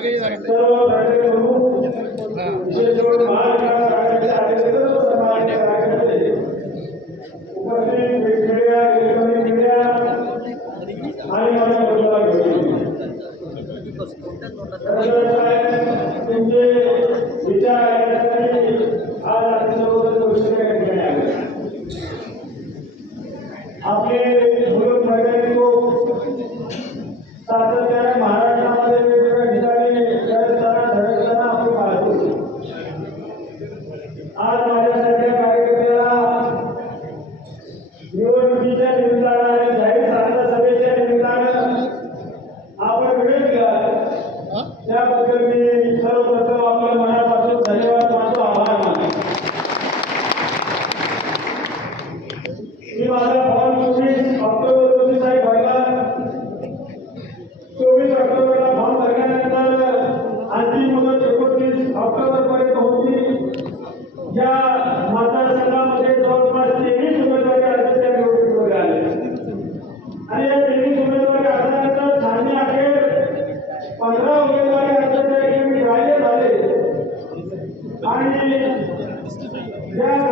सर्व कार्यक्रम विशेष महाराष्ट्र ऑक्टोबर चोवीस ऑक्टोबरला फॉर्म भरल्यानंतर अंतिम मुदत एकोणतीस ऑक्टोबर पर्यंत त्या निवडणुकीमध्ये आले. आणि या तेवीस पंधरा उमेदवारी अर्ज त्या झाले. आणि या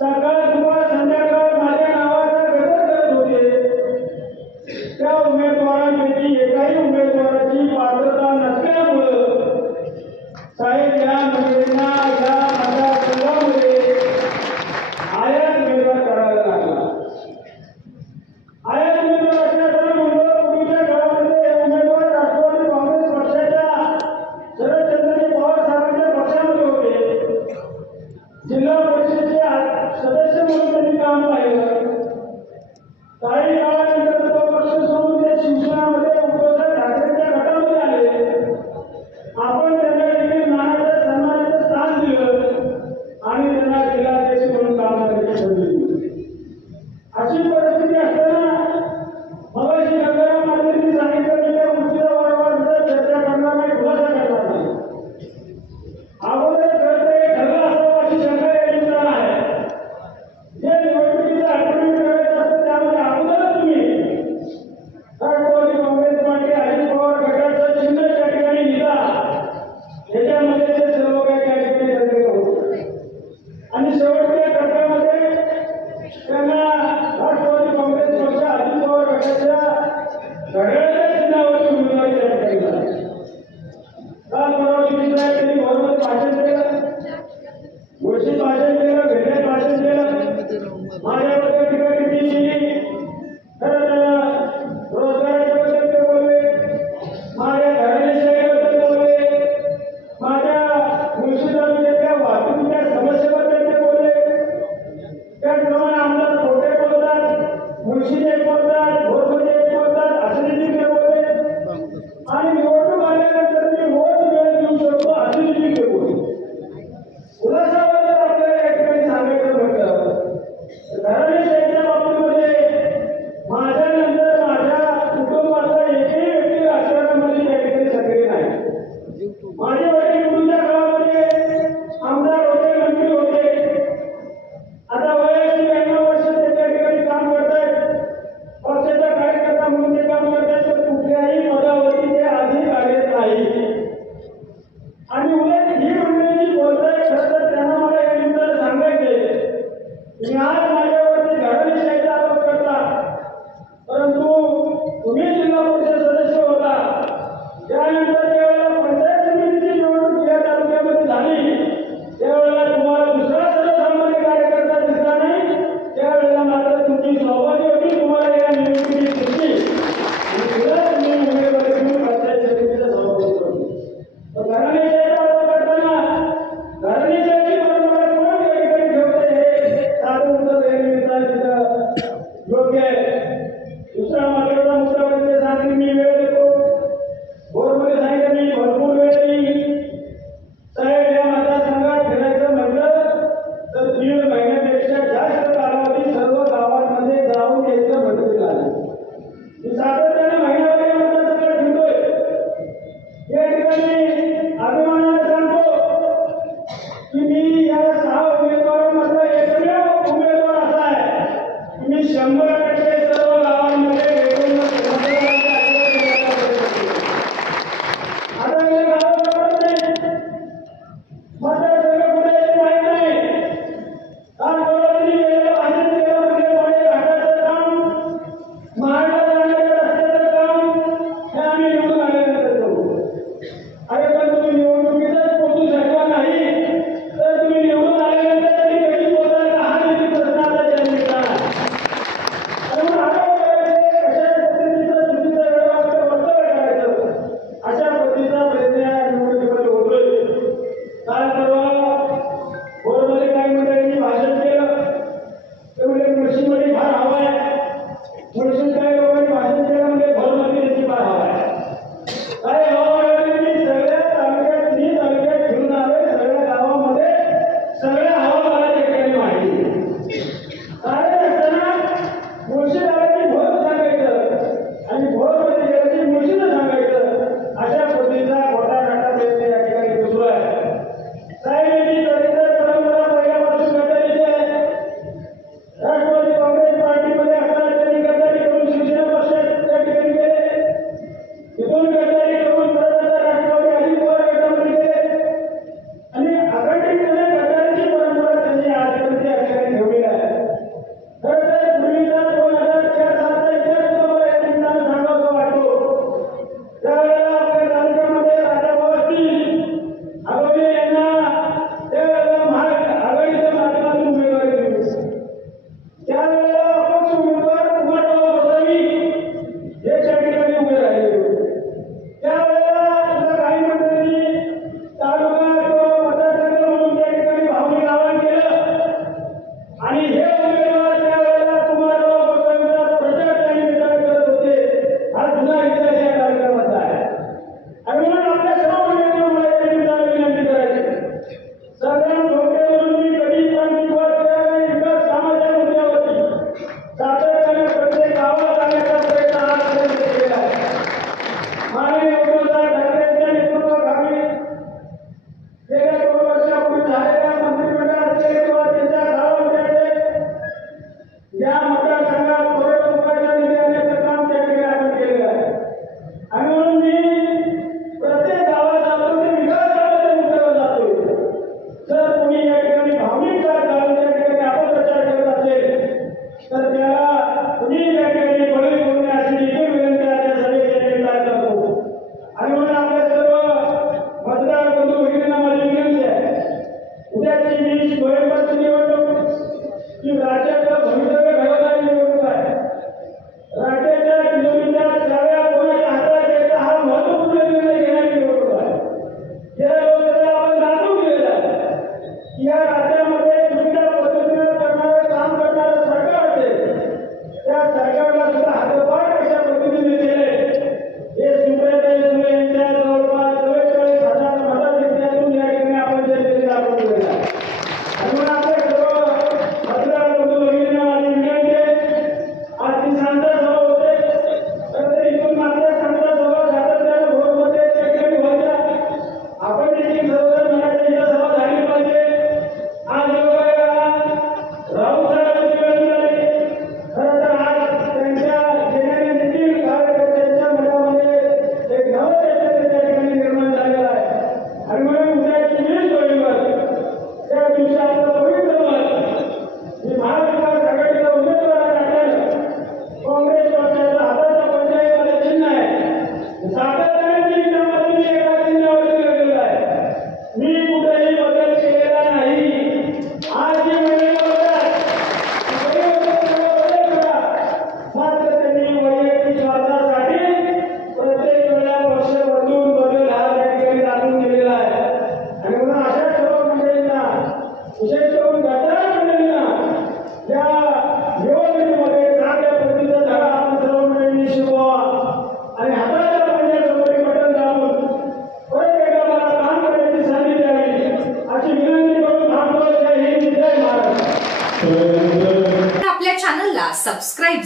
सरकार गोष्टी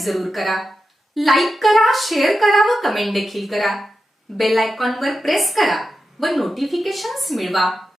जरूर करा. लाईक करा शेअर करा व कमेंट देखील करा. बेल आयकॉनवर प्रेस करा व नोटिफिकेशन्स मिळवा.